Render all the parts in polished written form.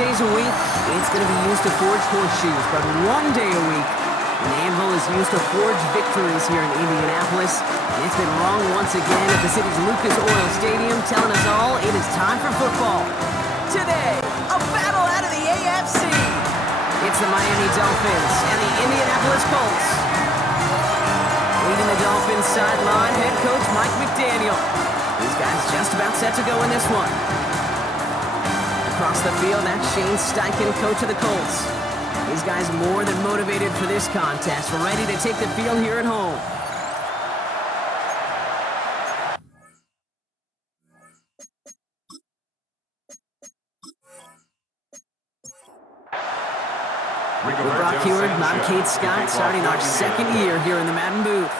days a week, it's going to be used to forge horseshoes, but 1 day a week, an anvil is used to forge victories here in Indianapolis. And it's been wrong once again at the city's Lucas Oil Stadium, telling us all it is time for football. Today, a battle out of the AFC. It's the Miami Dolphins and the Indianapolis Colts. Leading the Dolphins sideline, head coach Mike McDaniel. These guys just about set to go in this one. Across the field, that's Shane Steichen, coach of the Colts. These guys more than motivated for this contest, ready to take the field here at home. With Brock Heward, I'm Kate Scott, starting our second year here in the Madden booth.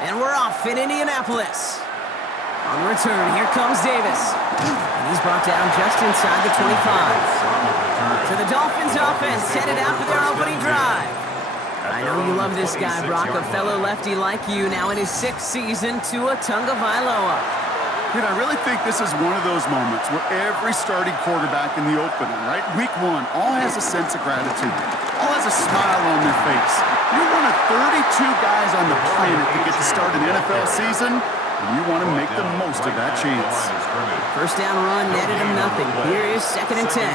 And we're off in Indianapolis. On the return, here comes Davis. And he's brought down just inside the 25. So the Dolphins offense headed out for their opening drive. I know you love this guy, Brock, a fellow lefty like you, now in his 6th season, Tua Tagovailoa. Dude, I really think this is one of those moments where every starting quarterback in the opening, right? Week 1, all has a sense of gratitude. All has a smile on their face. You're one of 32 guys on the planet to get to start an NFL season, and you want to make the most of that chance. First down run netted him nothing. Here is 2nd and 10.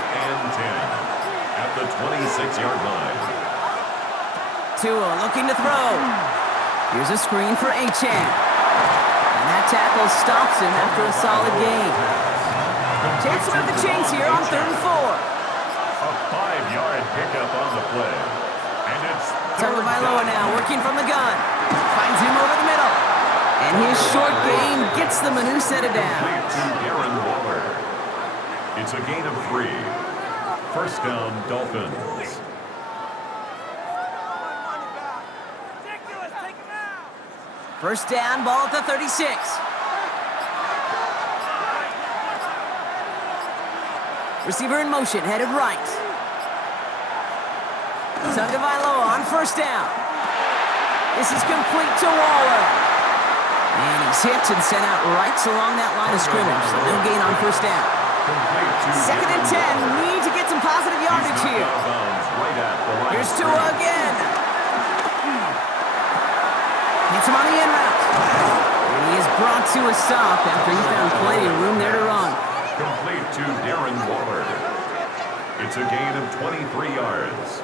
At the 26-yard line. Tua looking to throw. Here's a screen for Achane. And that tackle stops him after a solid gain. Takes him out the chains here on 3rd and 4. A 5-yard pickup on the play. And it's Tagovailoa now working from the gun. Finds him over the middle. And his short gain gets them a new set of downs. It's a gain of 3. First down, Dolphins. First down, ball at the 36. Receiver in motion, headed right. Tagovailoa on first down. This is complete to Waller. And he's hit and sent out right along that line of scrimmage. So no gain on first down. 2nd and 10. Need to get some positive yardage here. Here's Tua again. Hits him on the in route. And he is brought to a stop after he found plenty of room there to run. Complete to Darren Waller. It's a gain of 23 yards.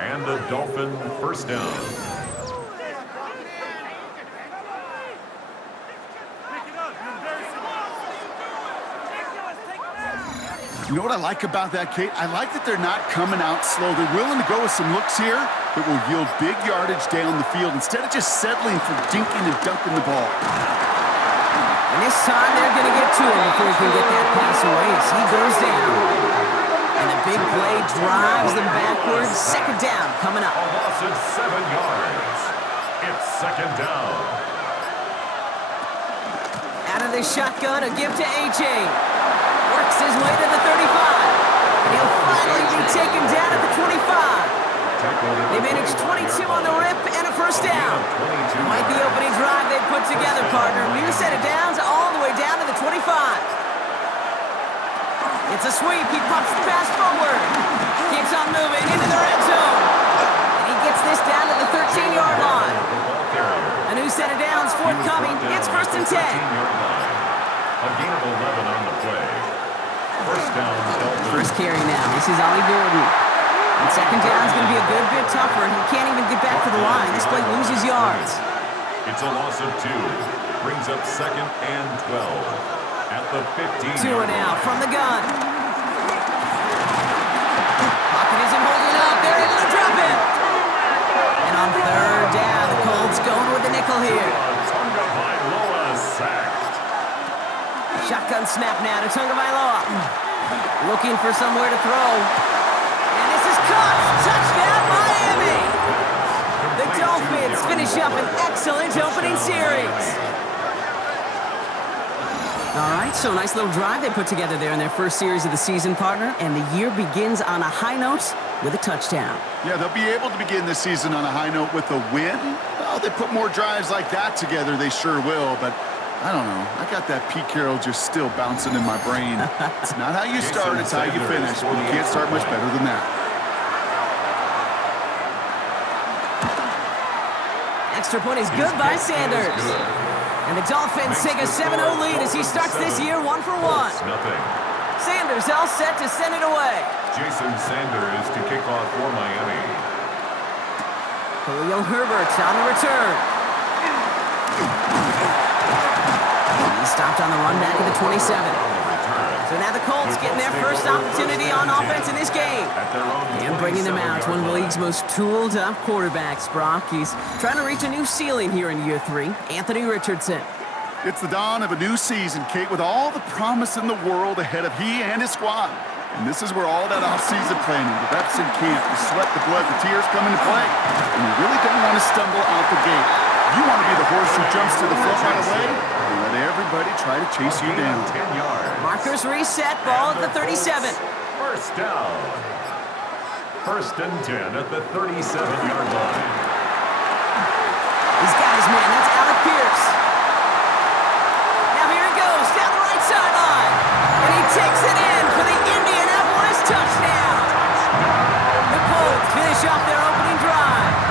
And a Dolphin first down. You know what I like about that, Kate? I like that they're not coming out slow. They're willing to go with some looks here that will yield big yardage down the field instead of just settling for dinking and dunking the ball. And this time they're going to get to him before he can get that pass away as he goes down. And the big play drives them backwards. 2nd down coming up. A loss of 7 yards. It's 2nd down. Out of the shotgun, a give to Achane. Works his way to the 35. And he'll finally be taken down at the 25. They managed 22 on the rip and a first down. Might be opening drive they've put together, partner. New set of downs all the way down to the 25. It's a sweep. He pops the pass forward. Keeps on moving into the red zone. And he gets this down to the 13-yard line. A new set of downs forthcoming. It's 1st and 10. A gain of 11 on the play. First down, Dolphins. First carry now. This is Ollie Gordon. And 2nd down is going to be a good bit tougher. He can't even get back to the line. This play loses yards. It's a loss of 2. Brings up 2nd and 12. At the 15. Tua now from the gun. Pocket isn't holding up. They're able to drop it. And on 3rd down, the Colts going with the nickel here. Tagovailoa sacked. Shotgun snap now to Tagovailoa. Looking for somewhere to throw. And this is caught. Touchdown, Miami. The Dolphins finish up an excellent opening series. All right, so a nice little drive they put together there in their first series of the season, partner, and the year begins on a high note with a touchdown. Yeah, they'll be able to begin this season on a high note with a win. Well, they put more drives like that together, they sure will, but I don't know. I got that Pete Carroll just still bouncing in my brain. It's not how you start, it's how you finish. But you can't start much better than that. Extra point is good by Sanders. And the Dolphins take a 7-0 lead as he starts this year 1 for 1. Sanders all set to send it away. Jason Sanders to kick off for Miami. Khalil Herbert on the return. He stopped on the run back at the 27. So now the Colts getting their first opportunity on offense in this game. And bringing them out, one of the league's most tooled-up quarterbacks, Brock. He's trying to reach a new ceiling here in year 3. Anthony Richardson. It's the dawn of a new season, Kate, with all the promise in the world ahead of he and his squad. And this is where all that off-season planning, the reps in camp, the sweat, the blood, the tears come into play. And you really don't want to stumble out the gate. You want to be the horse who jumps to the front right away and let everybody try to chase you down. 10 yards. Markers reset, ball at the 37. First down. First and 10 at the 37-yard line. He's got his man. That's Alec Pierce. Now here he goes down the right sideline. And he takes it in for the Indianapolis touchdown. The Colts finish off their opening drive.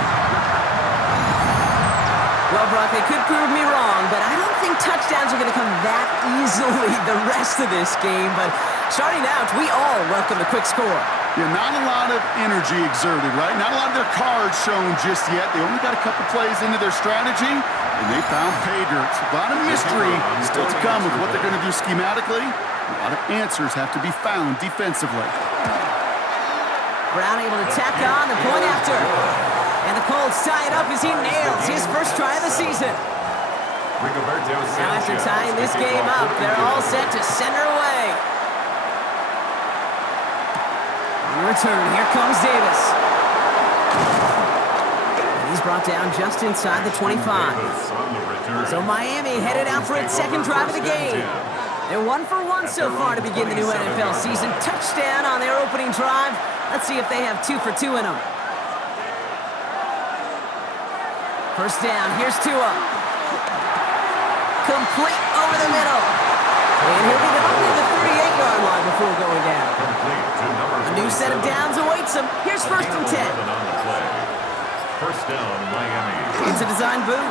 Well, Brock, they could prove me wrong, but I don't think touchdowns are going to come that easily the rest of this game. But starting out, we all welcome a quick score. Yeah, not a lot of energy exerted, right? Not a lot of their cards shown just yet. They only got a couple plays into their strategy, and they found pay dirt. A lot of mystery still to come with what they're going to do schematically. A lot of answers have to be found defensively. Brown able to tack on the point after. And the Colts tie it up as he nails his first try of the season. Now after tying this game up, they're all set to send her away. On the return, here comes Davis. And he's brought down just inside the 25. So Miami headed out for its second drive of the game. They're 1 for 1 so far to begin the new NFL season. Touchdown on their opening drive. Let's see if they have 2 for 2 in them. First down, here's Tua. Complete over the middle. And he'll be down near the 38-yard line before going down. A new set of downs awaits him. Here's first and 10. First down, Miami. It's a design boot.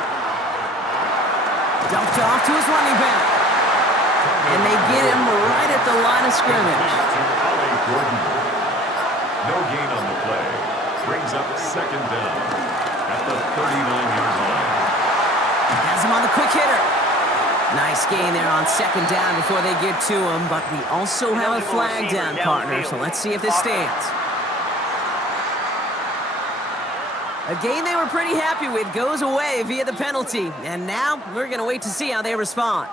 Dumped off to his running back. And they get him right at the line of scrimmage. No gain on the play. Brings up second down at the 39-yard line. Has him on the quick hitter. Nice gain there on second down before they get to him, but we also have a flag down, partner, so let's see if this stands. A game they were pretty happy with goes away via the penalty, and now we're going to wait to see how they respond.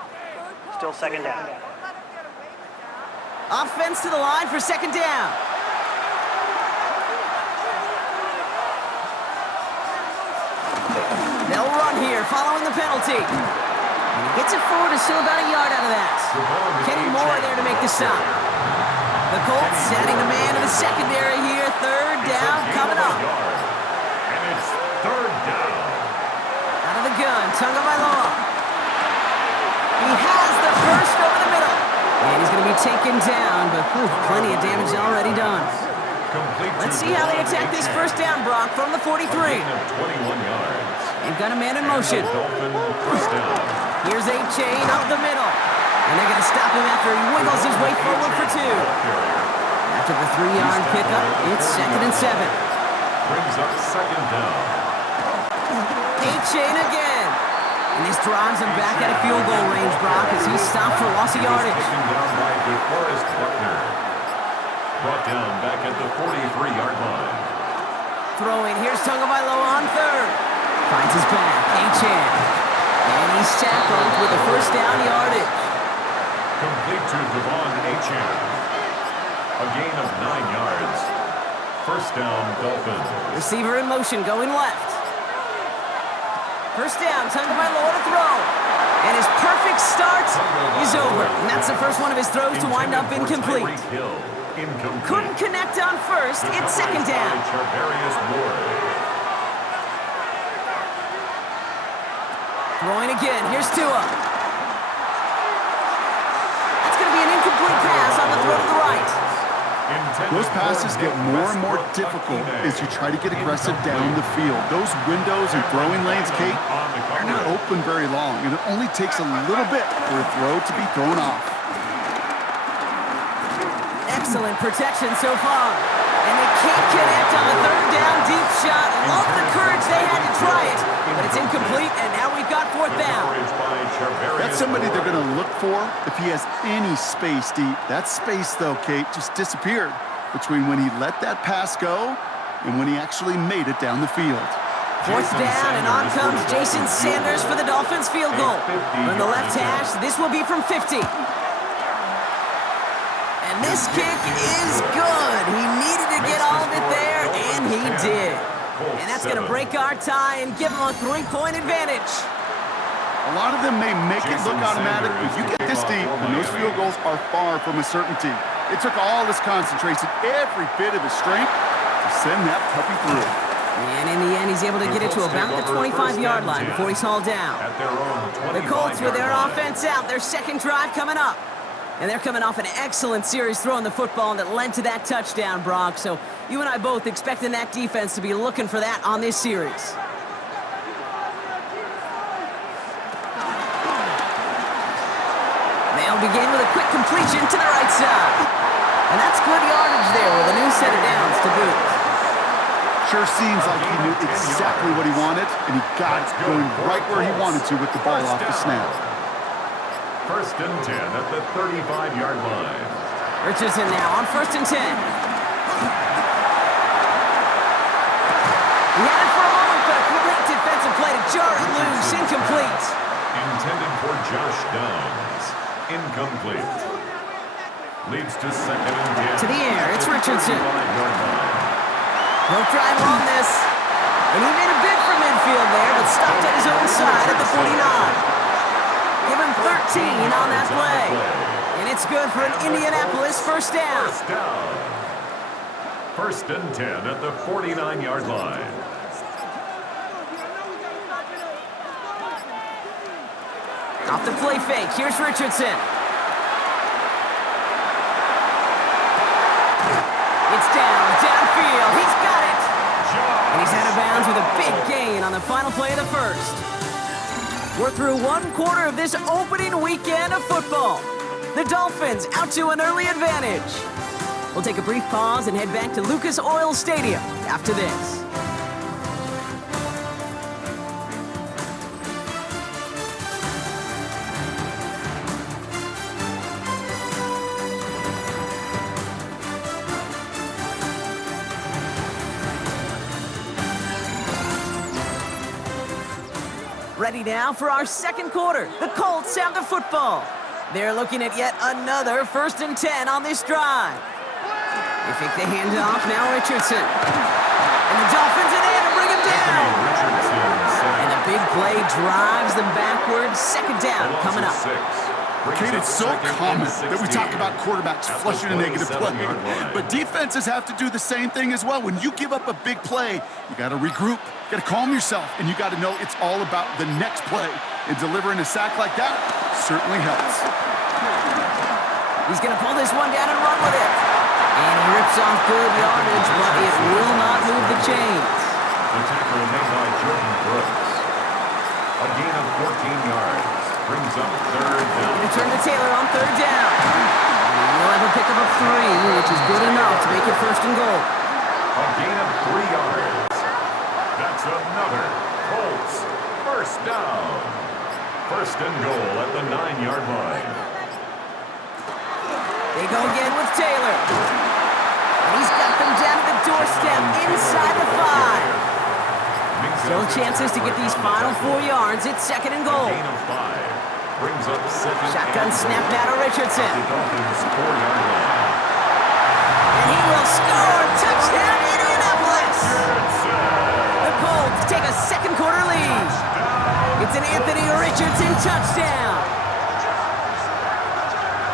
Still second down. Offense to the line for second down. They'll run here following the penalty. And he gets it forward to still about a yard out of that. Kenny Moore there to make the stop. The Colts adding a man to the secondary here. Third down coming up. And it's third down. Out of the gun, Tagovailoa. He has the first over the middle. And he's going to be taken down, but plenty of damage already done. Let's see how they attack this first down, Brock, from the 43. 21 yards. They've got a man in motion. First down. Here's A-Chain up the middle. And they're going to stop him after he wiggles his way forward for 2. After the 3-yard pickup, it's second and 7. Brings up second down. A-Chain again. And this drives him back at a field goal range, Brock, as he's stopped for loss of yardage. Taken down by DeForest Buckner. Brought down back at the 43-yard line. Throwing, here's Tagovailoa on third. Finds his back, A-Chain. And he's tackled with a first down yardage. Complete to Devon A-Chain. A gain of 9 yards. First down, Dolphins. Receiver in motion, going left. First down, Tagovailoa to throw. And his perfect start is over. And that's the first one of his throws to wind up incomplete. Couldn't connect on first. It's second down. Throwing again. Here's Tua. Those passes get more and more difficult as you try to get aggressive down the field. Those windows and throwing lanes, Kate, are not open very long, and it only takes a little bit for a throw to be thrown off. Excellent protection so far. And they can't connect on the third down deep shot. Love the courage they had to try it, but it's incomplete, and now we've got fourth down. That's somebody they're going to look for if he has any space deep. That space, though, Kate, just disappeared between when he let that pass go and when he actually made it down the field. Fourth down, and on comes Jason Sanders for the Dolphins field goal. From the left hash, this will be from 50. And this kick is good. He needed to get all of it there, and he did. And that's going to break our tie and give him a 3-point advantage. A lot of them may make it look automatic, but you get this deep, and those field goals are far from a certainty. It took all his concentration, every bit of his strength, to send that puppy through. And in the end, he's able to get it to about the 25-yard line before he's hauled down. The Colts with their offense out, their second drive coming up. And they're coming off an excellent series throwing the football that led to that touchdown, Brock. So you and I both expecting that defense to be looking for that on this series. They'll begin with a quick completion to the right side. And that's good yardage there with a new set of downs to boot. Sure seems like he knew exactly what he wanted, and he got it going right where he wanted to with the ball off the snap. First and 10 at the 35-yard line. Richardson now on first and 10. He had it for a moment, but a great defensive play to jar it loose. Incomplete. Intended for Josh Downs. Incomplete. Leads to second and 10. To the air, it's Richardson. He'll drive on this. And he made a bid for midfield there, but stopped at his own side at the 49. Give him 13 on that play. And it's good for an Indianapolis first down. First and 10 at the 49-yard line. Off the play fake, here's Richardson. It's downfield, he's got it. And he's out of bounds with a big gain on the final play of the first. We're through one quarter of this opening weekend of football. The Dolphins out to an early advantage. We'll take a brief pause and head back to Lucas Oil Stadium after this. Ready now for our second quarter. The Colts have the football. They're looking at yet another first and 10 on this drive. They fake the handoff, now Richardson. And the Dolphins are there to bring him down. And the big play drives them backwards. Second down coming up. Kate, it's so common that we talk about quarterbacks flushing a negative play. But defenses have to do the same thing as well. When you give up a big play, you got to regroup, you got to calm yourself, and you got to know it's all about the next play. And delivering a sack like that certainly helps. He's going to pull this one down and run with it. And he rips off good yardage, but it will not move the chains. The tackle made by Jordan Brooks. A gain of 14 yards. Brings up third down. Return to Taylor on third down. And he'll have a pickup of 3, which is good enough to make it first and goal. A gain of 3 yards. That's another Colts first down. First and goal at the 9-yard line. They go again with Taylor. And he's got them down to the doorstep inside the 5. Still chances to get these final 4 yards. It's second and goal. Gain of 5. Brings up second. Shotgun snap now to Richardson. The Dolphins 4-yard line. And he will score. Touchdown, Indianapolis. The Colts take a second quarter lead. It's an Anthony Richardson touchdown.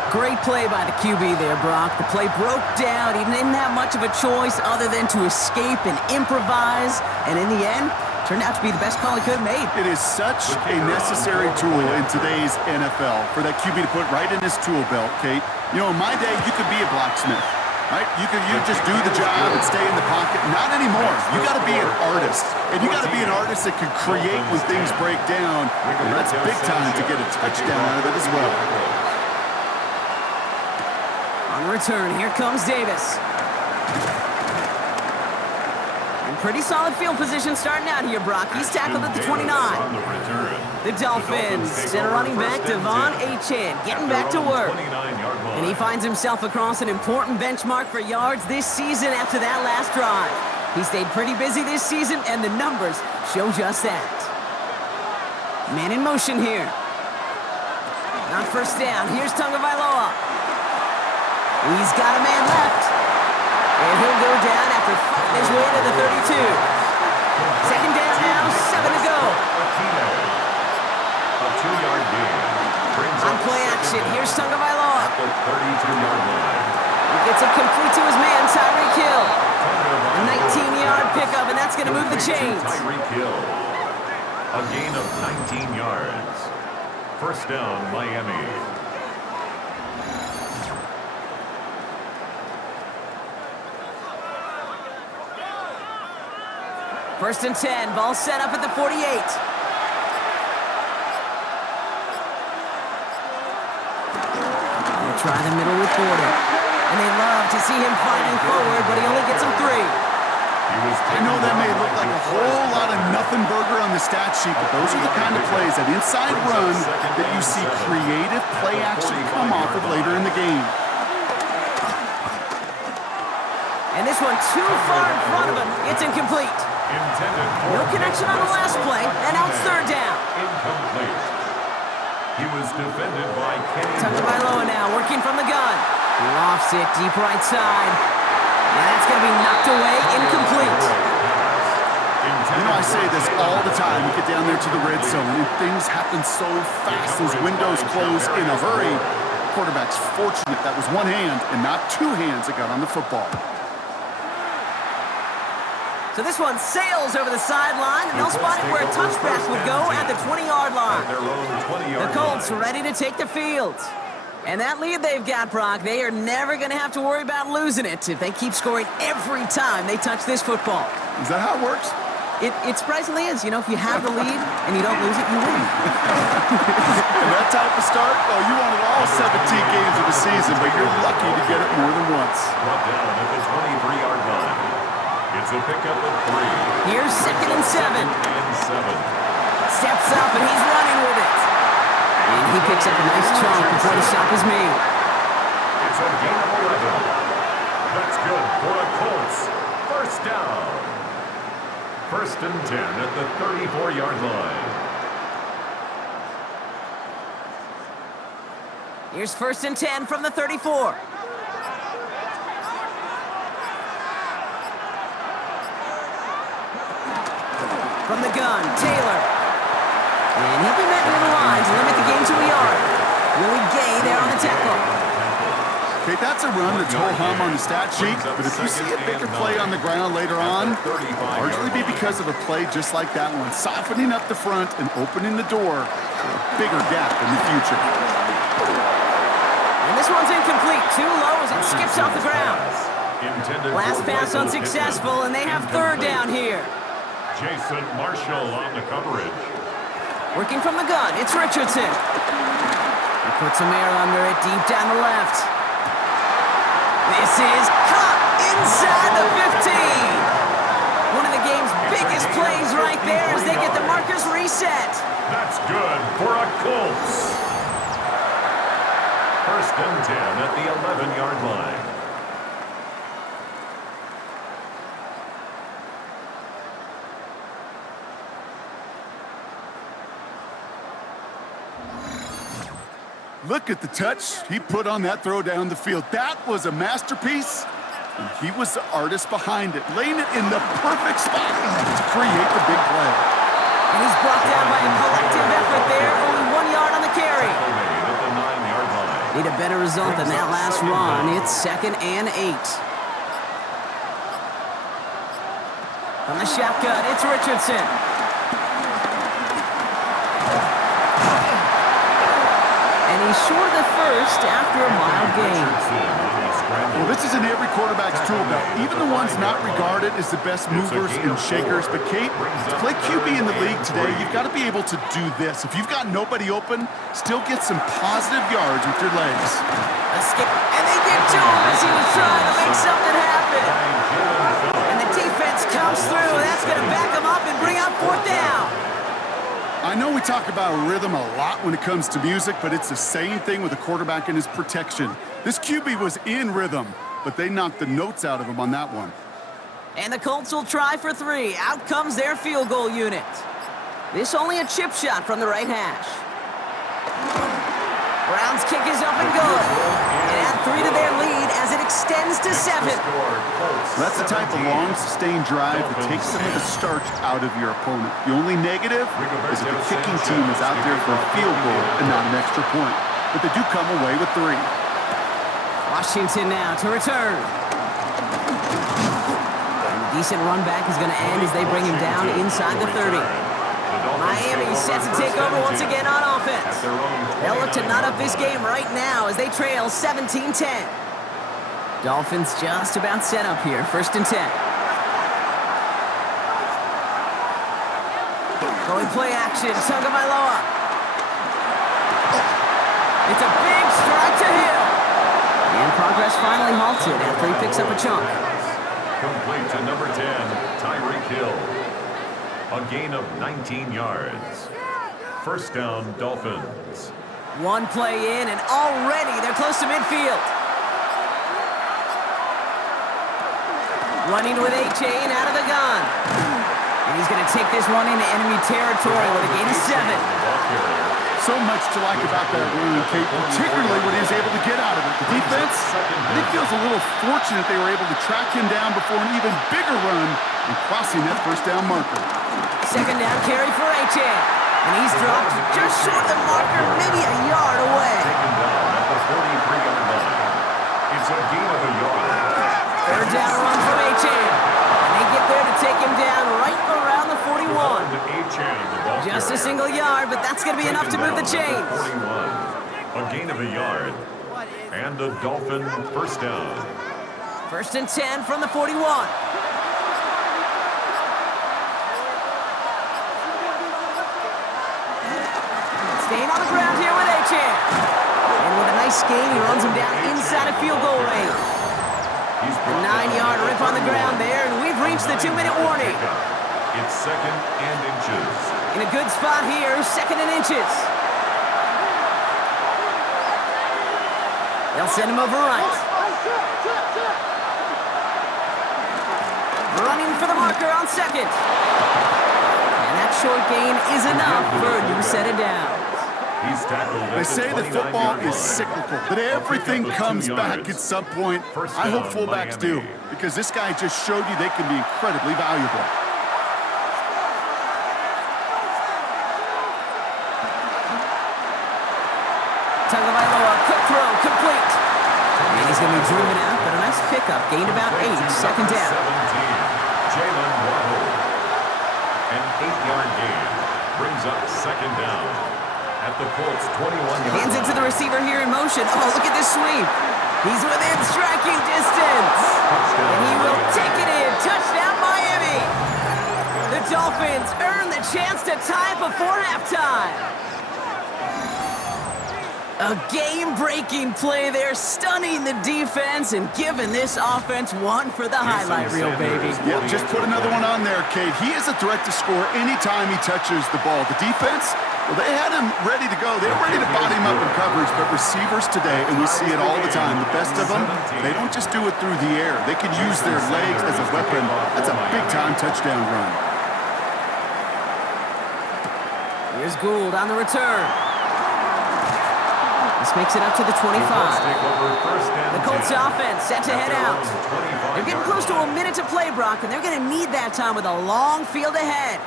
Great play by the QB there, Brock. The play broke down. He didn't have much of a choice other than to escape and improvise. And in the end, turned out to be the best call he could have made. It is such a necessary tool in today's NFL for that QB to put right in his tool belt, Kate. You know, in my day, you could be a blacksmith. right? You just do the job and stay in the pocket. Not anymore. You got to be an artist. And you got to be an artist that can create when things break down. And that's big time to get a touchdown out of it as well. On return, here comes Davis. And pretty solid field position starting out here, Brock. He's tackled at the 29. The Dolphins send a running back, Devon Achane, getting back to work. And he finds himself across an important benchmark for yards this season after that last drive. He stayed pretty busy this season, and the numbers show just that. Man in motion here. Not first down. Here's Tagovailoa. He's got a man left. And he'll go down after fighting his way to the 32. Second down now, 7 to go. A 2-yard gain. On play action, here's Tagovailoa. The 32-yard line. He gets it complete to his man, Tyreek Hill. A 19-yard pickup, and that's going to move the chains. Tyreek Hill. A gain of 19 yards. First down, Miami. First and 10, ball set up at the 48. They'll try the middle with Gordon. And they love to see him fighting forward, but he only gets him 3. I know that may look like a whole lot of nothing burger on the stat sheet, but those are the kind of plays, that inside run, that you see creative play action come off of later in the game. And this one too far in front of him. It's incomplete. No connection on the last play, and now it's third down. Incomplete. He was defended by Kenny. Tagovailoa now, working from the gun. He lofts it deep right side. And that's going to be knocked away, incomplete. You know, I say this all the time. You get down there to the red zone, and things happen so fast. Those windows close in a hurry. The quarterback's fortunate that was one hand and not two hands that got on the football. So this one sails over the sideline, and they'll spot it where a touchback would go at the 20-yard line. The Colts are ready to take the field. And that lead they've got, Brock, they are never going to have to worry about losing it if they keep scoring every time they touch this football. Is that how it works? It surprisingly is. You know, if you have the lead and you don't lose it, you win. And that type of start, oh, you wanted all 17 games of the season, but you're lucky to get it more than once. Brought down at the 23-yard line. It's a pickup of 3. Here's second and 7. Steps up, and he's running with it. And he picks up a nice chunk before the stop is made. It's a gain of 11. That's good for the Colts. First down. First and 10 at the 34-yard line. Here's first and 10 from the 34. From the gun, Taylor. And he'll be met near the line to limit the game to a yard. Willie Gay there on the tackle. Okay, that's a run that's ho-hum on the stat sheet, but if you see a bigger play on the ground later on, largely be because of a play just like that one, softening up the front and opening the door for a bigger gap in the future. And this one's incomplete. Too low as it skips off the ground. Last pass unsuccessful, and they have third down here. Jason Marshall on the coverage. Working from the gun, it's Richardson. He puts some air under it deep down the left. This is caught inside the 15. One of the game's biggest plays right there as they get the markers reset. That's good for a Colts. First and 10 at the 11-yard line. Look at the touch he put on that throw down the field. That was a masterpiece, and he was the artist behind it, laying it in the perfect spot to create the big play. And he's brought down by a collective effort there, only 1 yard on the carry. At the 9-yard line. Need a better result than that last run. It's second and 8. From the shotgun, it's Richardson. And he's short of the first after a mild gain. Well, this is in every quarterback's tool belt, even the ones not regarded as the best movers and shakers. But, Kate, to play QB in the league today, you've got to be able to do this. If you've got nobody open, still get some positive yards with your legs. And they get to him as he was trying to make something happen. And the defense comes through. That's going to back him up and bring out fourth down. I know we talk about rhythm a lot when it comes to music, but it's the same thing with a quarterback and his protection. This QB was in rhythm, but they knocked the notes out of him on that one. And the Colts will try for 3. Out comes their field goal unit. This only a chip shot from the right hash. Browns kick is up and good. And add 3 to their lead as it extends to 7. That's the type of long, sustained drive that takes some of the starch out of your opponent. The only negative is that the kicking team is out there for a field goal and not an extra point. But they do come away with 3. Washington now to return. And a decent run back is going to end as they bring him down inside the 30. Miami set to take over once again on offense. They'll look to knot up this game right now as they trail 17-10. Dolphins just about set up here, 1st and 10. Going play action, Tagovailoa. It's a big strike to Hill. And progress finally halted after he picks up a chunk. Complete to number 10, Tyreek Hill. A gain of 19 yards. 1st down, Dolphins. One play in, and already they're close to midfield. Running with A-Chain out of the gun. And he's going to take this one into enemy territory with a gain of 7. So much to like about that run, Kate, particularly when he was able to get out of it. The defense, I think, feels a little fortunate they were able to track him down before an even bigger run and crossing that 1st down marker. 2nd down carry for A-Chain. And he's dropped just short of the marker, maybe a yard away. Taken down at the 43-yard line. It's a gain of a yard. 3rd down run from A-Chain. And they get there to take him down right around the 41. Just a single yard, but that's going to be enough to move the chains. 41. A gain of a yard. And a Dolphin 1st down. 1st and 10 from the 41. Staying on the ground here with A-Chain. And with a nice gain, he runs him down inside of field goal range. A 9-yard rip on the ground there, and we've reached the 2-minute warning. It's 2nd and inches. In a good spot here, 2nd and inches. They'll send him over right. Running for the marker on 2nd. And that short gain is enough for a new set of downs. He's tackled. They say that football is cyclical, that everything comes back at some point. I hope fullbacks do, because this guy just showed you they can be incredibly valuable. Tagovailoa, quick throw, complete. And he's going to be driven out, but a nice pickup. Gained about 8, 2nd down. 17, Jalen Waddle. An 8-yard gain brings up 2nd down. At the Colts 21-yard line. Hands it to the receiver here in motion. Oh, look at this sweep. He's within striking distance. And he will take it in. Touchdown, Miami. The Dolphins earn the chance to tie before halftime. A game-breaking play there, stunning the defense and giving this offense one for the highlight reel, baby. Yeah, just put another one on there, Kate. He is a threat to score anytime he touches the ball. The defense, well, they had him ready to go. They were ready to body him up in coverage, but receivers today, and we see it all the time, the best of them, they don't just do it through the air. They can use their legs as a weapon. That's a big-time touchdown run. Here's Gould on the return. This makes it up to the 25. The Colts offense set to head out. They're getting close to a minute to play, Brock, and they're going to need that time with a long field ahead.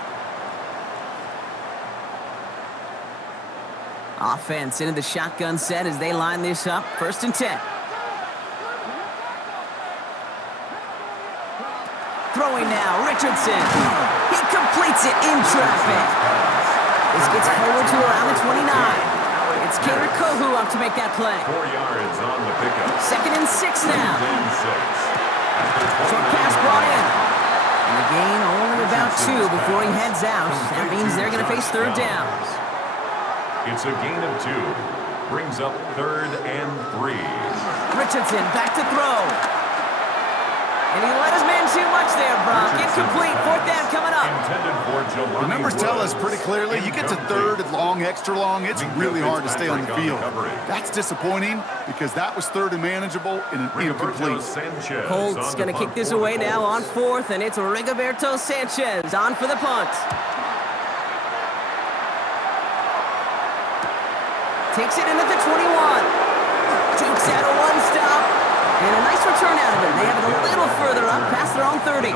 Offense into the shotgun set as they line this up. 1st and 10. Throwing now, Richardson. He completes it in traffic. This gets forward to around the 29. It's Kader Kohu up to make that play. 4 yards on the pickup. 2nd and 6 now. 2nd and 6. Short pass brought in. And the gain only about 2 before he heads out. That means they're going to face 3rd down. It's a gain of 2. Brings up 3rd and 3. Richardson back to throw. And he let his man too much there, Brock. Incomplete. 4th down coming up. Intended for Jelani The numbers tell us pretty clearly, you get to 3rd and long, extra long, it's really hard to stay on the field. That's disappointing because that was 3rd and manageable and an incomplete. Colts going to kick this away now on 4th, and it's Rigoberto Sanchez on for the punt. Takes it in at the 21. Jukes out a one-stop. And a nice return out of it. They have it a little further up past their own 30.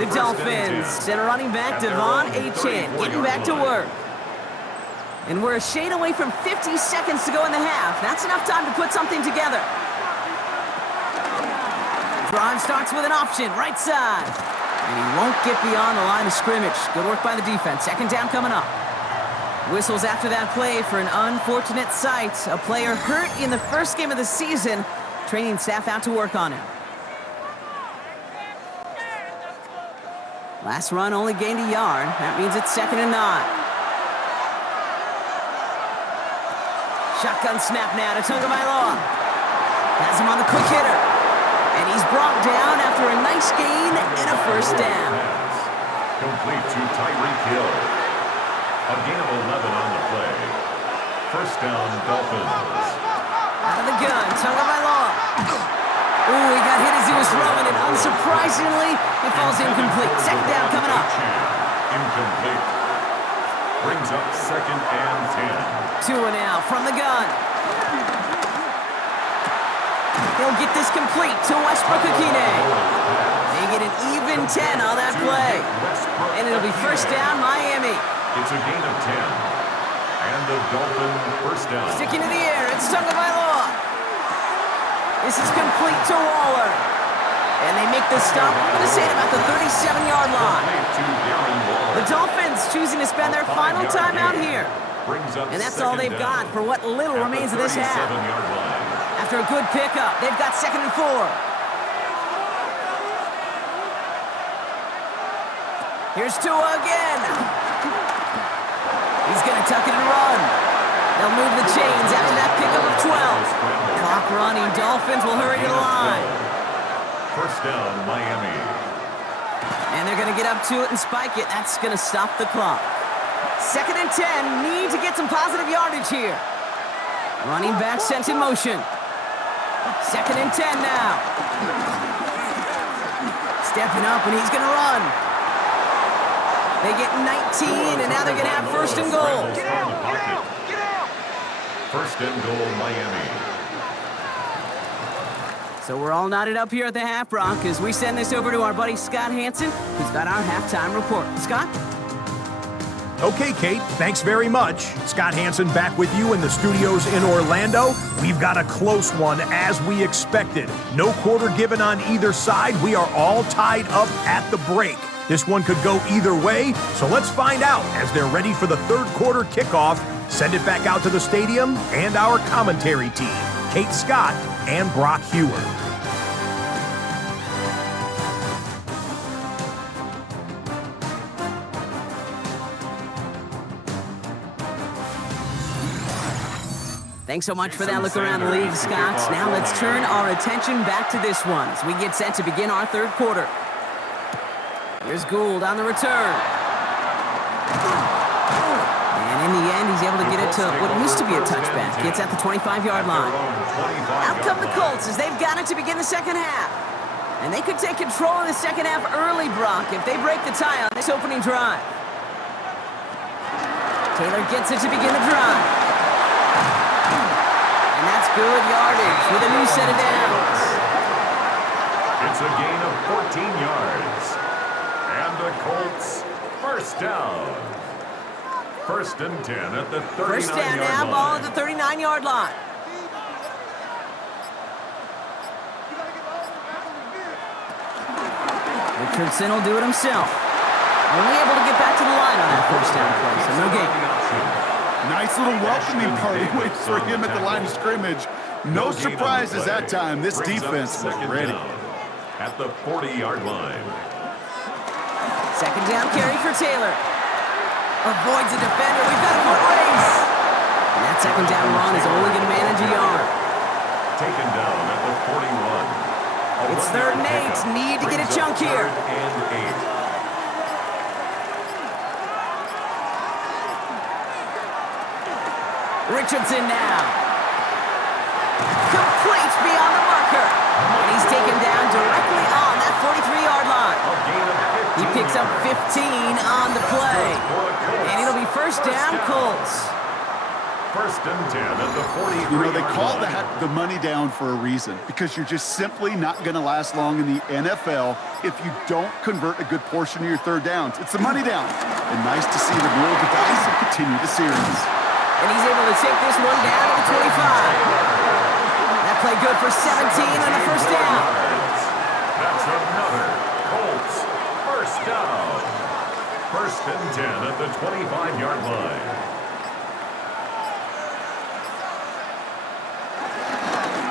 The Dolphins send a running back, Devon Achane, getting back to work. And we're a shade away from 50 seconds to go in the half. That's enough time to put something together. Drive starts with an option, right side. And he won't get beyond the line of scrimmage. Good work by the defense. 2nd down coming up. Whistles after that play for an unfortunate sight. A player hurt in the first game of the season. Training staff out to work on him. Last run only gained a yard. That means it's 2nd and 9. Shotgun snap now to Tagovailoa. Has him on the quick hitter. And he's brought down after a nice gain and a 1st down. Complete to Tyreek Hill. A gain of 11 on the play. 1st down, Dolphins. Out of the gun, Tagovailoa. Ooh, he got hit as he was throwing it. Unsurprisingly, it falls incomplete. 2nd down coming up. Incomplete. Brings up 2nd and 10. Tua now from the gun. He'll get this complete to Westbrook-Ikhine. They get an even 10 on that play. And it'll be 1st down, Miami. It's a gain of 10. And the Dolphin 1st down. Sticking to the air, it's Tagovailoa. This is complete to Waller. And they make the stop, I'm going to say, about the 37-yard line. The Dolphins choosing to spend their final time out here. And that's all they've got for what little remains of this half. After a good pickup, they've got 2nd and 4. Here's Tua again. He's going to tuck it and run. They'll move the chains after that pickup of 12. Clock running. Dolphins will hurry to the line. 1st down, Miami. And they're going to get up to it and spike it. That's going to stop the clock. 2nd and 10. Need to get some positive yardage here. Running back sent in motion. 2nd and 10 now. Stepping up, and he's going to run. They get 19, and now they're going to have 1st and goal. Get out! 1st and goal, Miami. So we're all knotted up here at the half, Brock, as we send this over to our buddy Scott Hansen, who's got our halftime report. Scott? Okay, Kate, thanks very much. Scott Hansen back with you in the studios in Orlando. We've got a close one, as we expected. No quarter given on either side. We are all tied up at the break. This one could go either way, so let's find out as they're ready for the 3rd quarter kickoff. Send it back out to the stadium and our commentary team, Kate Scott and Brock Hewer. Thanks so much for that look around the league, Scott. Now let's turn our attention back to this one as we get set to begin our 3rd quarter. Here's Gould on the return. And in the end, he's able to get it to what used to be a touchback. Gets at the 25-yard line. Out come the Colts as they've got it to begin the 2nd half. And they could take control of the 2nd half early, Brock, if they break the tie on this opening drive. Taylor gets it to begin the drive. And that's good yardage with a new set of downs. It's a gain of 14 yards. And the Colts 1st down. 1st and 10 at the 39-yard line. 1st down now, ball at the 39-yard line. Richardson will do it himself. Only able to get back to the line on that 1st down play, so no gain. Nice little welcoming party wait for him at the line of scrimmage. No surprises that time. This defense was ready. At the 40-yard line. Second down carry for Taylor. Avoids a defender. We've got a foot race. And that second down run is only going to manage a yard. Taken down at the 41. It's 3rd and 8. Need to get a chunk here. 3rd and 8. Richardson now. Complete beyond the marker. And he's taken down directly on that 43-yard line. He picks up 15 on the play. And it'll be first down, Colts. 1st and 10 at the 43. You know, they call that the money down for a reason, because you're just simply not going to last long in the NFL if you don't convert a good portion of your 3rd downs. It's the money down. And nice to see them roll the dice and continue the series. And he's able to take this one down to the 25. That play good for 17 on the first down. That's another Colts 1st down. 1st and 10 at the 25-yard line.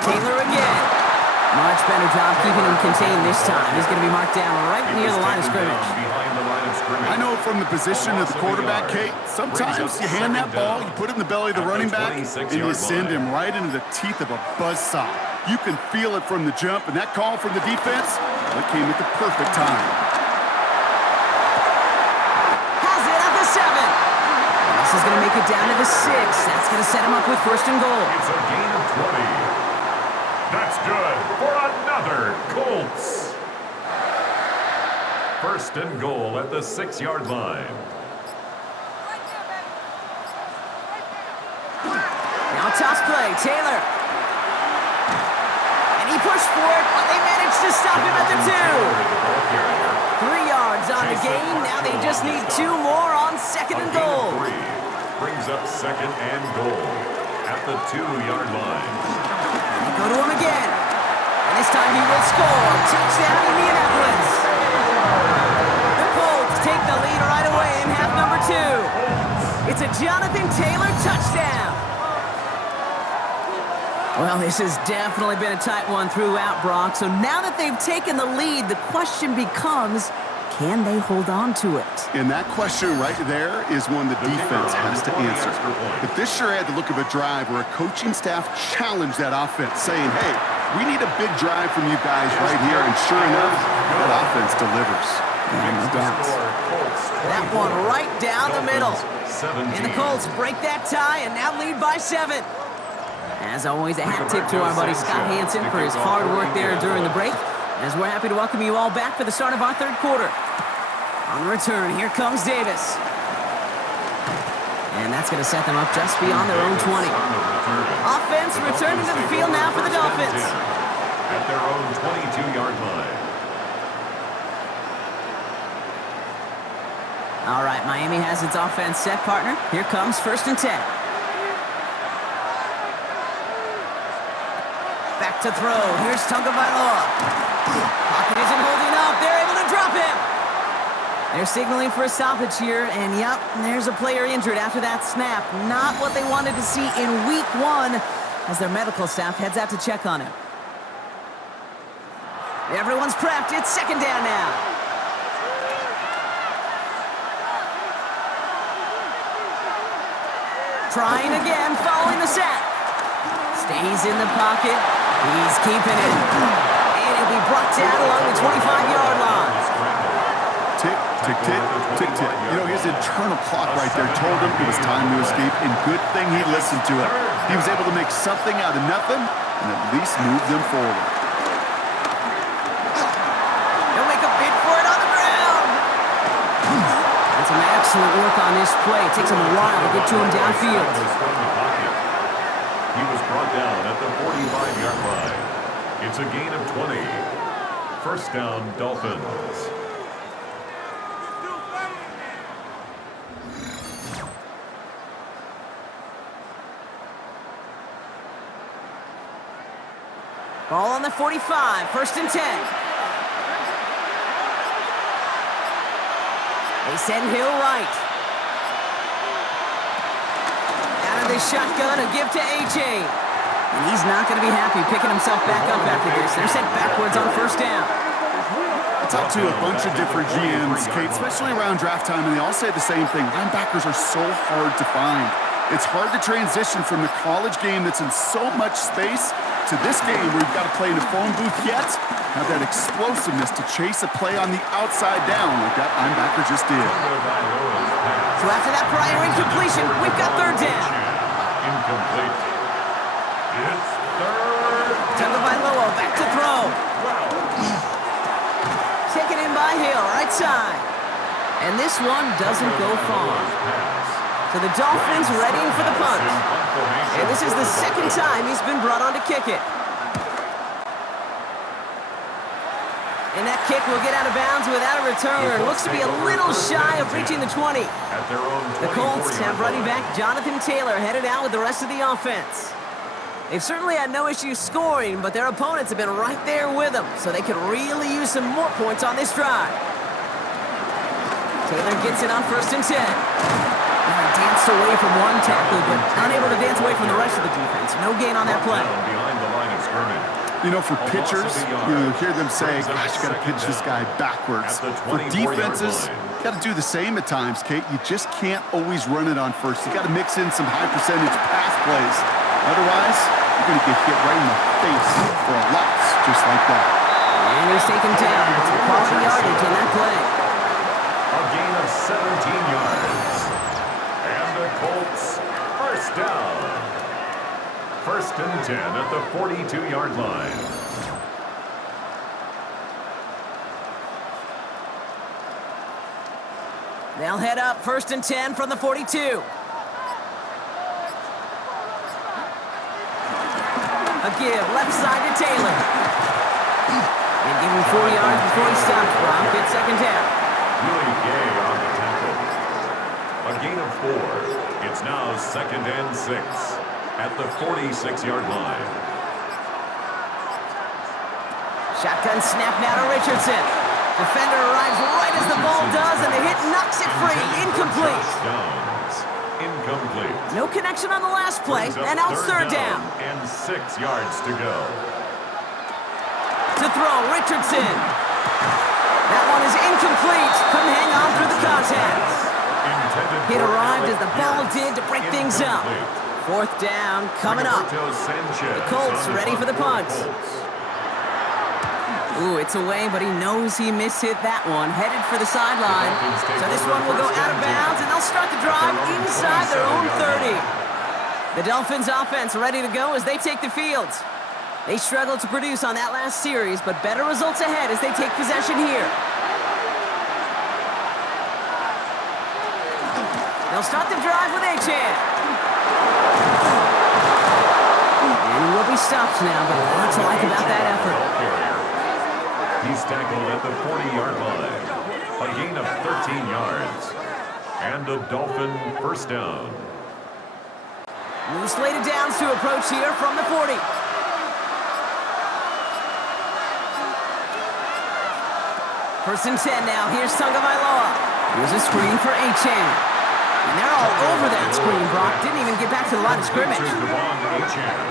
Taylor again. Much better job keeping him contained this time. He's going to be marked down right near the line of scrimmage. I know from the position of the quarterback, Kate, sometimes you hand that ball, you put it in the belly of the running back, and you send him right into the teeth of a buzzsaw. You can feel it from the jump, and that call from the defense, well, it came at the perfect time. Has it at the 7. And this is going to make it down to the 6. That's going to set him up with 1st and goal. It's a gain of 20. That's good for another Colts. 1st and goal at the 6-yard line. Now toss play, Taylor. And he pushed for it, but they managed to stop him at the 2. 3 yards on the gain. Now they just need 2 more on 2nd and goal. Brings up 2nd and goal at the 2-yard line. They go to him again. And this time he will score. Touchdown, Indianapolis. The Colts take the lead right away in half number 2. It's a Jonathan Taylor touchdown. Well, this has definitely been a tight one throughout, Brock. So now that they've taken the lead, the question becomes, can they hold on to it? And that question right there is one the defense has to answer. But this sure had the look of a drive where a coaching staff challenged that offense, saying, hey, we need a big drive from you guys right here. And sure enough, that offense delivers. And it does. That one right down the middle. And the Colts break that tie and now lead by 7. As always, a hat tip to our buddy Scott Hansen for his hard work there during the break, as we're happy to welcome you all back for the start of our 3rd quarter. On the return, here comes Davis. And that's going to set them up just beyond their own 20. Offense returning to the field now for the Dolphins. At their own 22-yard line. All right, Miami has its offense set, partner. Here comes 1st and 10. Back to throw. Here's Tagovailoa. Pocket isn't holding up. They're able to drop him. They're signaling for a stoppage here, and yep, there's a player injured after that snap. Not what they wanted to see in week 1 as their medical staff heads out to check on him. Everyone's prepped. It's 2nd down now. Trying again, following the sack. Stays in the pocket. He's keeping it. And he'll be brought down along the 25-yard line. Tick, tick, tick, tick, tick. You know, his internal clock right there told him it was time to escape, and good thing he listened to it. He was able to make something out of nothing and at least move them forward. He'll make a bid for it on the ground. That's some excellent work on this play. It takes him a while to get to him downfield. He was brought down at the 45-yard line. It's a gain of 20. 1st down, Dolphins. Ball on the 45, 1st and 10. They send Hill right. the shotgun, a give to A-Chain. And he's not going to be happy picking himself back up after this. They're sent backwards on first down. I talked to a bunch of different GMs, Kate, especially around draft time, and they all say the same thing. Linebackers are so hard to find. It's hard to transition from the college game that's in so much space to this game where you've got to play in a phone booth yet have that explosiveness to chase a play on the outside down like that linebacker just did. So after that prior incompletion, we've got third down. Incomplete. It's third. Tagovailoa back to throw. Taken in by Hill, right side. And this one doesn't go far. So the Dolphins readying for the punt. And this is the second time he's been brought on to kick it. And that kick will get out of bounds without a return. Looks to be a little shy of reaching the 20. The Colts have running back Jonathan Taylor headed out with the rest of the offense. They've certainly had no issues scoring, but their opponents have been right there with them, so they could really use some more points on this drive. Taylor gets it on 1st and 10. Danced away from one tackle, but unable to dance away from the rest of the defense. No gain on that play. Behind the line of scrimmage. You know, for pitchers, you hear them say, gosh, you got to pitch this guy backwards. For defenses, you got to do the same at times, Kate. You just can't always run it on first. You got to mix in some high percentage pass plays. Otherwise, you're going to get hit right in the face for a loss, just like that. And he's taken down. It's a quality yardage in that play. A gain of 17 yards. And the Colts, first down. 1st and 10 at the 42-yard line. They'll head up 1st and 10 from the 42. A give, left side to Taylor. And give him 4 yards before he stops. Brown gets second down. Really gay on the tackle. A gain of 4. It's now 2nd and 6 at the 46-yard line. Shotgun snap now to Richardson. Defender arrives right as the ball does, and the hit knocks it free. Incomplete. Touchdowns. Incomplete. No connection on the last play, and now it's third down. And 6 yards to go. To throw, Richardson. That one is incomplete. Couldn't hang on through the contact. Hit arrived as the ball did to break things up. 4th down coming up. The Colts ready for the punt. Ooh, it's away, but he knows he mishit that one. Headed for the sideline. So this one will go out of bounds, and they'll start the drive inside their own 30. The Dolphins offense ready to go as they take the field. They struggled to produce on that last series, but better results ahead as they take possession here. They'll start the drive with A-Chain. And he will be stopped now, but lots to like about that effort. He's tackled at the 40-yard line. A gain of 13 yards. And a Dolphin first down. New slated downs to approach here from the 40. First and 10 now. Here's Tagovailoa. Here's a screen for A-Chain. And they're all over that screen, Brock. Didn't even get back to the line of scrimmage.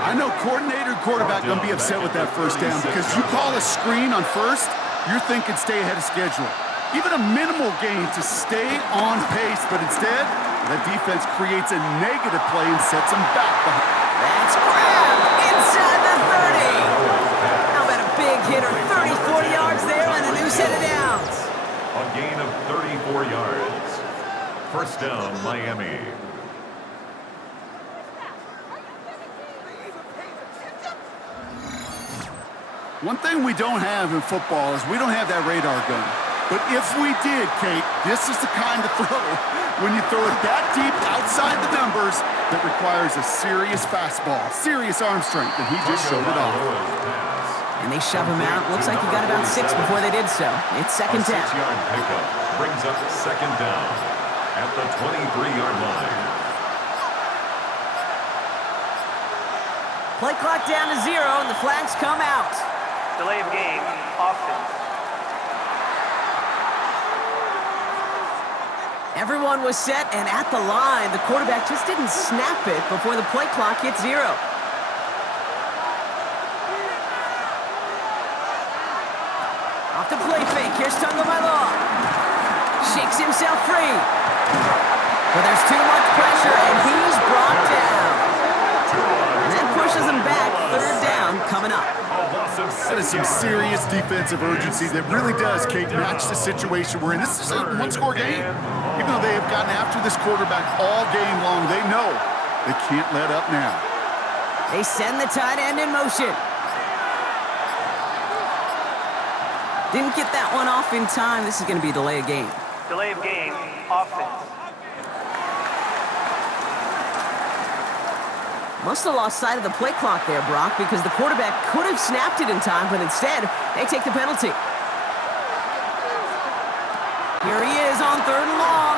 I know coordinator and quarterback going to be upset with that first down because you call a screen on first, you're thinking stay ahead of schedule. Even a minimal gain to stay on pace, but instead, the defense creates a negative play and sets them back behind. That's grabbed inside the 30. How about a big hitter? 30, 40 yards there and a new set of downs. A gain of 34 yards. First down, Miami. One thing we don't have in football is we don't have that radar gun. But if we did, Kate, this is the kind of throw when you throw it that deep outside the numbers that requires a serious fastball, serious arm strength, and he just showed it off. And they shove him out. Looks like he got about 6 before they did so. It's second down. 6-yard pickup brings up second down at the 23-yard line. Play clock down to 0, and the flags come out. Delay of game, offense. Everyone was set and at the line. The quarterback just didn't snap it before the play clock hit 0. Off the play fake. Here's Tagovailoa. Shakes himself free. But there's too much pressure, and he's brought down. And that pushes him back. 3rd down coming up. That is some serious defensive urgency that really does, Kate, match the situation we're in. This is a one-score game. Even though they have gotten after this quarterback all game long, they know they can't let up now. They send the tight end in motion. Didn't get that one off in time. This is going to be a delay of game. Delay of game, offense. Must have lost sight of the play clock there, Brock, because the quarterback could have snapped it in time, but instead, they take the penalty. Here he is on 3rd and long.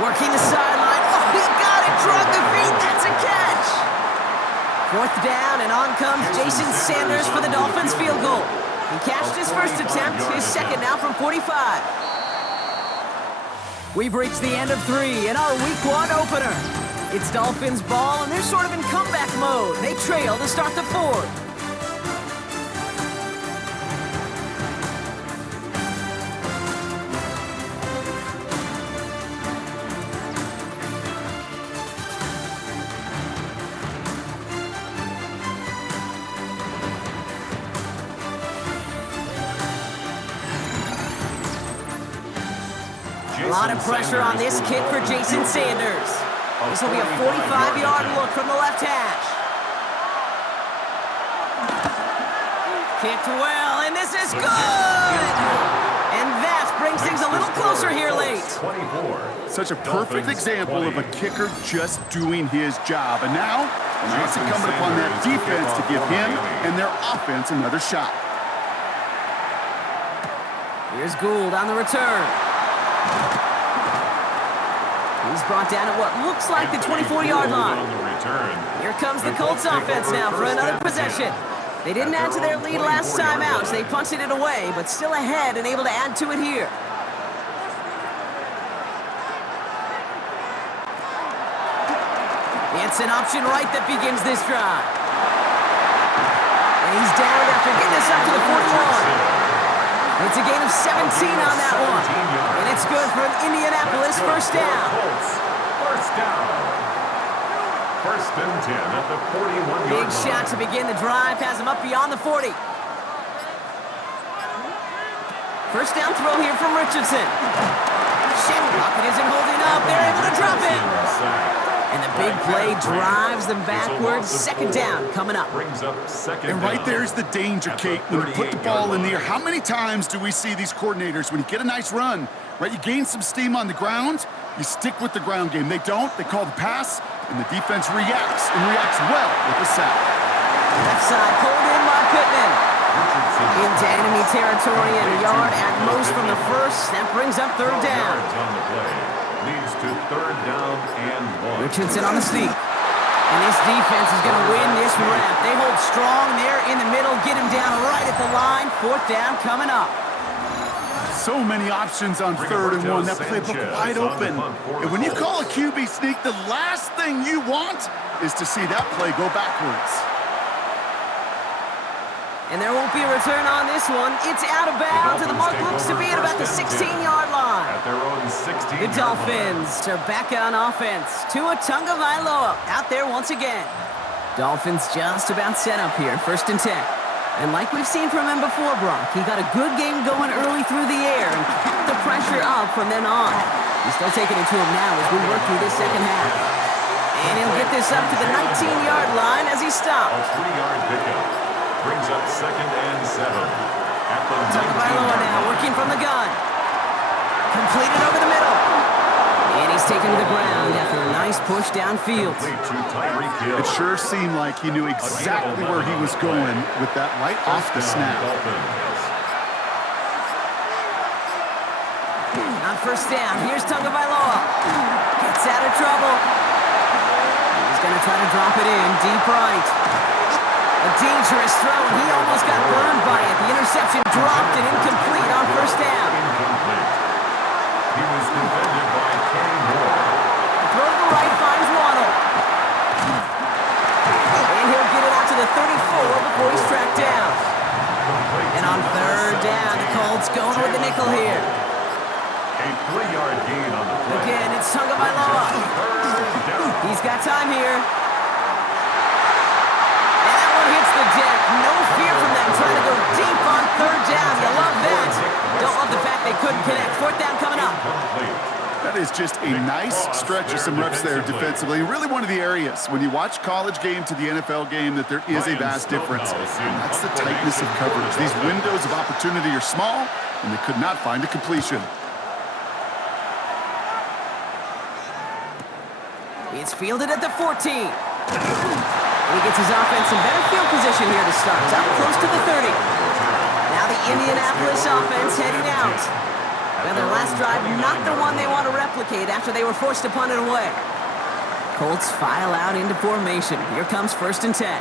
Working the sideline. Oh, he got it. Drug the feet. That's a catch. 4th down, and on comes Jason Sanders for the Dolphins field goal. He cashed his first attempt, his second now from 45. We've reached the end of 3 in our Week 1 opener. It's Dolphins ball, and they're sort of in comeback mode. They trail to start the 4th. A lot of pressure on this kid for Jason Sanders. This will be a 45-yard look from the left hash. Kicked well, and this is good! And that brings things a little closer here late. Such a perfect example of a kicker just doing his job. And now it's incumbent upon that defense to give him and their offense another shot. Here's Gould on the return. He's brought down at what looks like the 24-yard line. Here comes the Colts offense now for another possession. They didn't add to their lead last time out, so they punted it away, but still ahead and able to add to it here. It's an option right that begins this drive. And he's down after getting us up to the 41. It's a gain of 17 on that one. And it's good for an Indianapolis first down. First down. 1st and 10 at the 41-yard line. Big shot to begin the drive. Has him up beyond the 40. First down throw here from Richardson. Rocket isn't holding up. They're able to drop him. And the big play drives them backwards. 2nd down coming up. And right there's the danger, Kate, when you put the ball in the air. How many times do we see these coordinators, when you get a nice run, right, you gain some steam on the ground, you stick with the ground game. They don't. They call the pass, and the defense reacts, and reacts well with the sack. Left side pulled in by Pittman. Into enemy territory and a yard at most from the first. That brings up 3rd down. Leads to 3rd down and 1. Richardson on the sneak. And this defense is going to win this rep. They hold strong there in the middle, get him down right at the line. 4th down coming up. So many options on 3rd and 1. That playbook wide open. And when you call a QB sneak, the last thing you want is to see that play go backwards. And there won't be a return on this one. It's out of bounds, and the mark looks to be at about the 16-yard line. At their own 16-yard The Dolphins are back on offense. Tua Tagovailoa out there once again. Dolphins just about set up here, 1st and 10. And like we've seen from him before, Brock, he got a good game going early through the air and kept the pressure up from then on. He's still taking it to him now as we work through this 2nd half. And he'll get this up to the 19-yard line as he stops. A 3-yard pickup. Brings up 2nd and 7. At the Tagovailoa now working from the gun. Completed over the middle. And he's taken to the ground after a nice push downfield. It sure seemed like he knew exactly where he was going with that right off the snap. On 1st down, here's Tagovailoa. Gets out of trouble. He's going to try to drop it in deep right. A dangerous throw, and he almost got burned by it. The interception dropped and incomplete on 1st down. He was defended 3-yard gain on the play. Again, it's Tagovailoa. Third down. He's got time here. And that one hits the deck. No fear from them trying to go deep on third down. You love that. Don't love the fact they couldn't connect. Fourth down coming up. That is just a nice stretch of some reps there defensively. Really one of the areas when you watch college game to the NFL game that there is a vast difference. And that's the tightness of coverage. These windows of opportunity are small, and they could not find a completion. It's fielded at the 14. He gets his offense in better field position here to start. It's up close to the 30. Now the Indianapolis offense heading out. Well, their last drive, not the one they want to replicate after they were forced to punt it away. Colts file out into formation. Here comes 1st and 10. They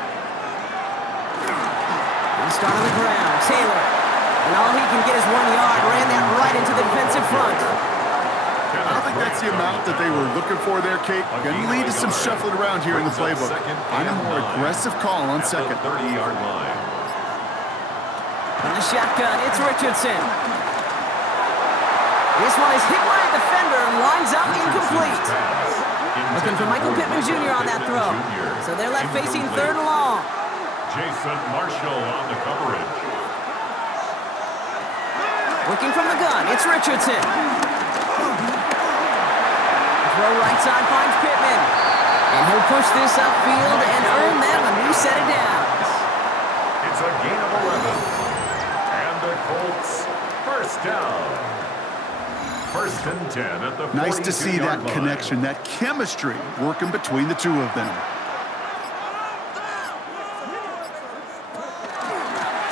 start on the ground. Taylor. And all he can get is 1 yard. Ran that right into the defensive front. I don't think that's the amount that they were looking for there, Kate. Going to lead to some shuffling around here in the playbook. Find a more aggressive call on second. 30-yard line. On the shotgun, it's Richardson. This one is hit by a defender and lines up incomplete. Looking for Michael Pittman Jr. on that throw. So they're left facing 3rd and long. Jason Marshall on the coverage. Working from the gun, it's Richardson. Throw right side finds Pittman. And he'll push this upfield and earn them a new set of downs. It's a gain of 11. And the Colts, 1st down. 1st and 10 at the 42-yard line. Nice to see that connection, that chemistry working between the two of them.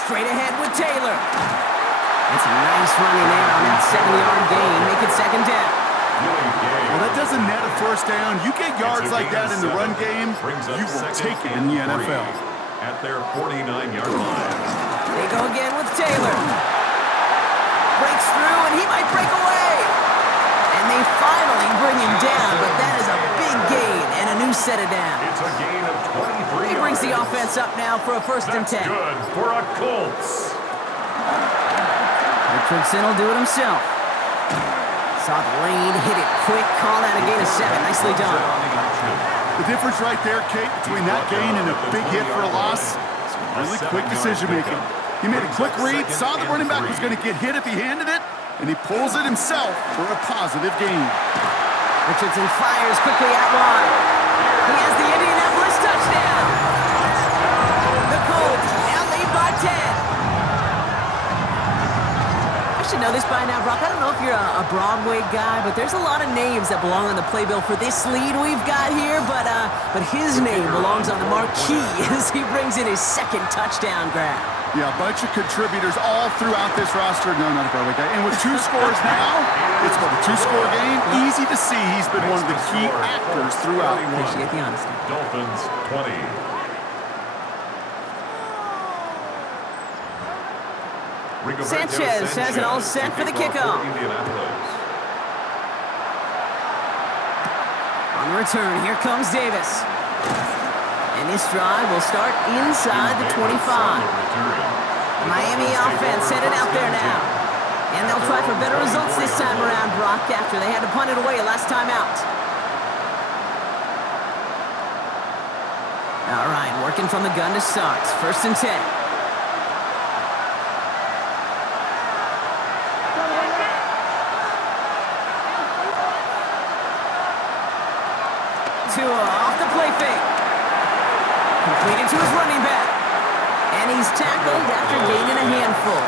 Straight ahead with Taylor. That's a nice running there on that 7-yard gain. Make it 2nd down. Well, that doesn't net a 1st down. You get yards like that in the run game, you will take it in the NFL. At their 49-yard line. They go again with Taylor. Breaks through, and he might break away. And they finally bring him down, but that is a big gain and a new set of downs. It's a gain of 23 He brings the yards. offense up now for a 1st and 10. That's good for a Colts. Richardson will do it himself. Saw the lane, hit it quick, call that a gain of 7. Nicely done. The difference right there, Kate, between that gain and a big hit for a loss, is really quick decision-making. He made a quick read, saw the running back was going to get hit if he handed it, and he pulls it himself for a positive gain. Richardson fires quickly out wide. He has the Indianapolis touchdown. The Colts now lead by 10. I should know this by now, Brock. I don't know if you're a Broadway guy, but there's a lot of names that belong on the playbill for this lead we've got here, but his name belongs on the marquee as he brings in his 2nd touchdown grab. Yeah, a bunch of contributors all throughout this roster. No, not a Broadway guy. And with 2 scores now, it's what, a 2-score game? Easy to see he's been one of the key actors throughout. Appreciate the honesty. Dolphins 20. Sanchez has it all set for the kickoff. On the return, here comes Davis. And this drive will start inside the 25. The Miami offense headed out there now. And they'll try for better results this time around, Brock, after they had to punt it away last time out. All right, working from the gun to start. 1st and 10. Off the play fake. Completed to his running back. And he's tackled after gaining a handful.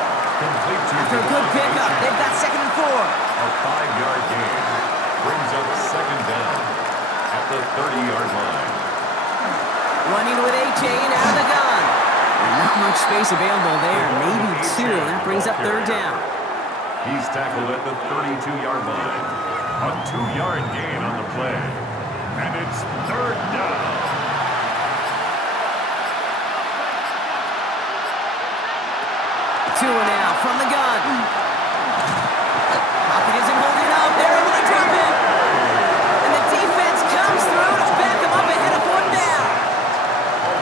After a good pickup, they've got 2nd and 4. A 5-yard gain brings up 2nd down at the 30-yard line. Running with A.J. and out of the gun. And not much space available there. Maybe 2. That brings up 3rd down. He's tackled at the 32-yard line. A 2-yard gain on the play. And it's 3rd down. Tua now from the gun. Pocket isn't holding up. They're able to drop it. And the defense comes through to back them up ahead of 4th down.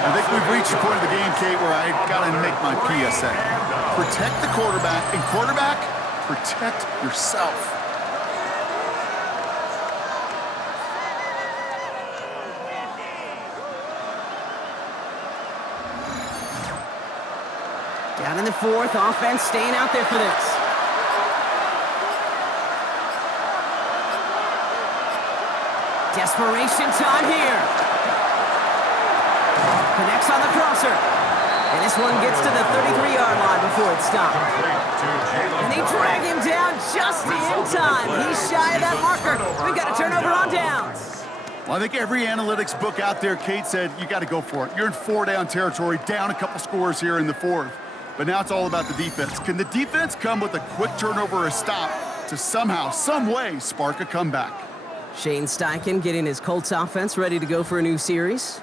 I think we've reached the point of the game, Kate, where I got to make my PSA. Protect the quarterback, and quarterback, protect yourself. Down in the fourth, offense staying out there for this. Desperation time here. Connects on the crosser. And this one gets to the 33-yard line before it stopped. And they drag him down just in time. He's shy of that marker. We've got a turnover on downs. Well, I think every analytics book out there, Kate, said you got to go for it. You're in 4-down territory, down a couple scores here in the fourth. But now it's all about the defense. Can the defense come with a quick turnover or a stop to somehow, some way, spark a comeback? Shane Steichen getting his Colts offense ready to go for a new series.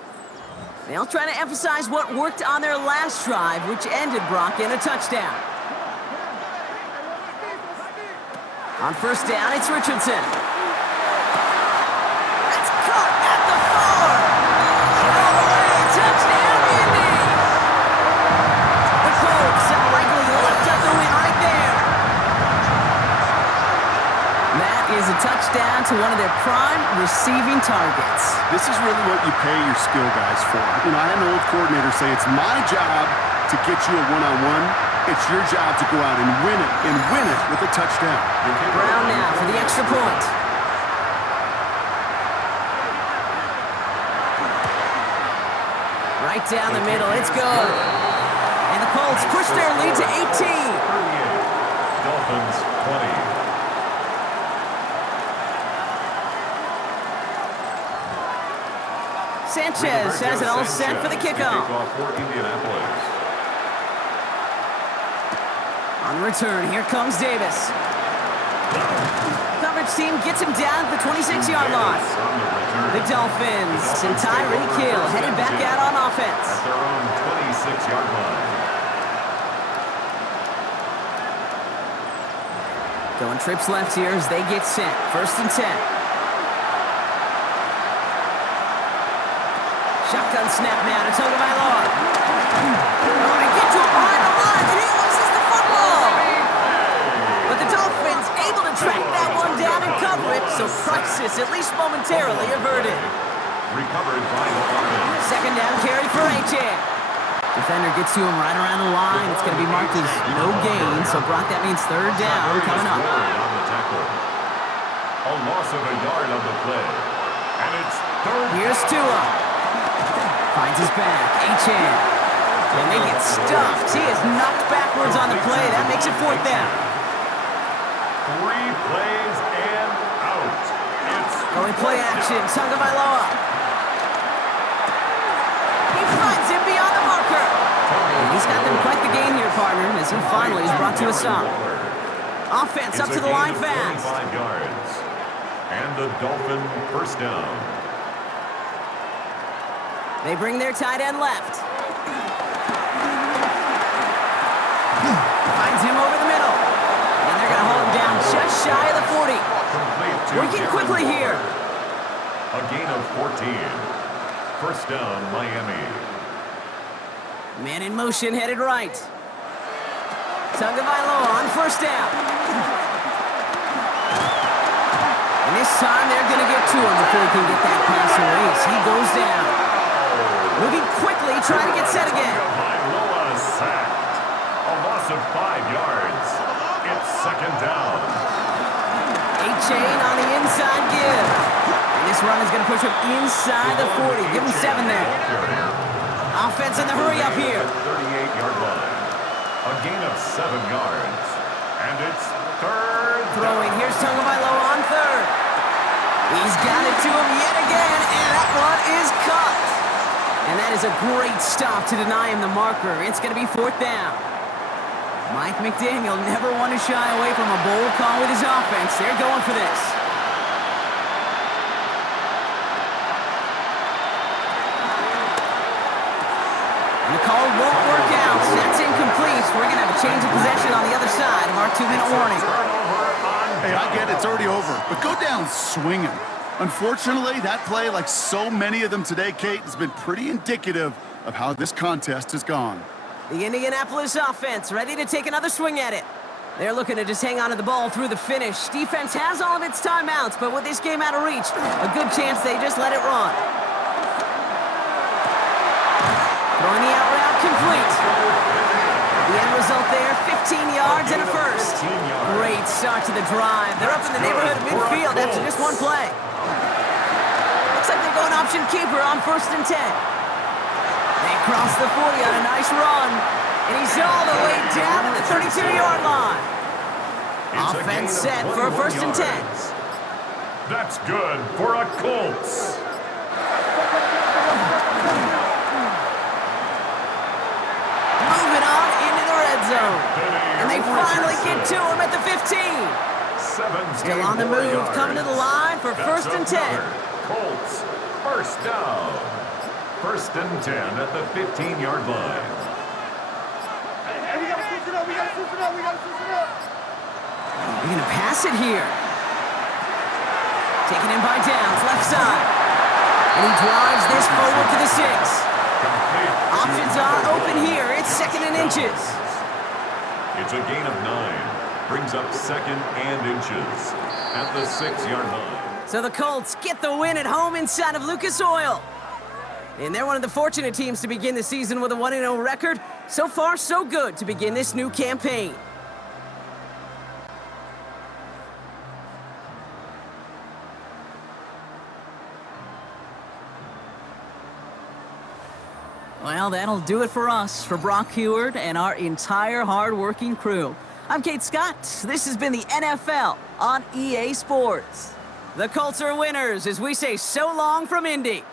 They'll try to emphasize what worked on their last drive, which ended Brock in a touchdown. On first down, it's Richardson. That's caught at the 4. All the way, touchdown, Indy! The Colts likely lift up the win right there. That is a touchdown to one of their prime receiving targets. This is really what you pay your skill guys for. You know, I had an old coordinator say, it's my job to get you a one-on-one. It's your job to go out and win it with a touchdown. Brown now for the extra point. Right down the middle, it's good. And the Colts push their lead to 18. Dolphins 20. Sanchez has it all set for the kickoff. For Indianapolis. On return, here comes Davis. Coverage team gets him down at the 26-yard line. The Dolphins and Tyreek Hill headed back out on offense. At their own 26-yard line. Going trips left here as they get set. First and 10. Shotgun snap now to Tagovailoa. Oh, they get to him behind the line, and he loses the football. But the Dolphins able to track that one down and cover it, so crisis at least momentarily averted. Recovered by the Dolphins. Second down carry for A.J. Defender gets to him right around the line. It's going to be marked as no gain, so Brock, that means third down coming up. On the tackle. A loss of a yard on the play. And it's third. Here's Tua. Finds his back, A-Chan. And they get stuffed. He is knocked backwards on the play. That makes it fourth down. 3 plays and out. It's Going play action, Tagovailoa. He finds him beyond the marker. And he's got them quite the gain here, partner, as he finally is brought to a stop. Offense up to the line fast. 25 yards. And the Dolphin first down. They bring their tight end left. Finds him over the middle. And they're going to hold him down just shy of the 40. Working quickly here. A gain of 14. First down, Miami. Man in motion, headed right. Tagovailoa on first down. And this time they're going to get to him before he can get that pass away. He goes down. Moving quickly, trying to get set again. Tagovailoa sacked. A loss of 5 yards. It's second down. A-Chain on the inside give. And this run is going to push him inside the 40. Give him 7 there. Offense in the hurry up here. 38-yard line. A gain of 7 yards. And it's third. Throwing. Here's Tagovailoa on third. He's got it to him yet again, and that one is cut. And that is a great stop to deny him the marker. It's going to be fourth down. Mike McDaniel never want to shy away from a bold call with his offense. They're going for this. And the call won't work out. That's incomplete. We're going to have a change of possession on the other side of our 2-minute warning. Hey, I get it. It's already over. But go down swinging. Unfortunately, that play, like so many of them today, Kate, has been pretty indicative of how this contest has gone. The Indianapolis offense ready to take another swing at it. They're looking to just hang on to the ball through the finish. Defense has all of its timeouts, but with this game out of reach, a good chance they just let it run. Throwing the out route complete. The end result there, 15 yards and a first. 15 yards. Great start to the drive. They're up in the neighborhood of midfield after just one play. Looks like they're going option keeper on 1st and 10. They cross the 40 on a nice run. And he's all the way down at the 32-yard line. Offense set for a 1st and 10. That's good for a Colts. Moving on into the red zone. And they finally get to him at the 15. Still on the move, coming to the line for 1st and 10. Colts, first down. 1st and 10 at the 15-yard line. They're going to pass it here. Taken in by Downs, left side. And he drives this forward to the 6. Options are open here. It's 2nd and inches. It's a gain of 9. Brings up 2nd and inches at the 6-yard line. So the Colts get the win at home inside of Lucas Oil. And they're one of the fortunate teams to begin the season with a 1-0 record. So far, so good to begin this new campaign. Well, that'll do it for us, for Brock Heward and our entire hard-working crew. I'm Kate Scott. This has been the NFL on EA Sports. The Colts are winners as we say so long from Indy.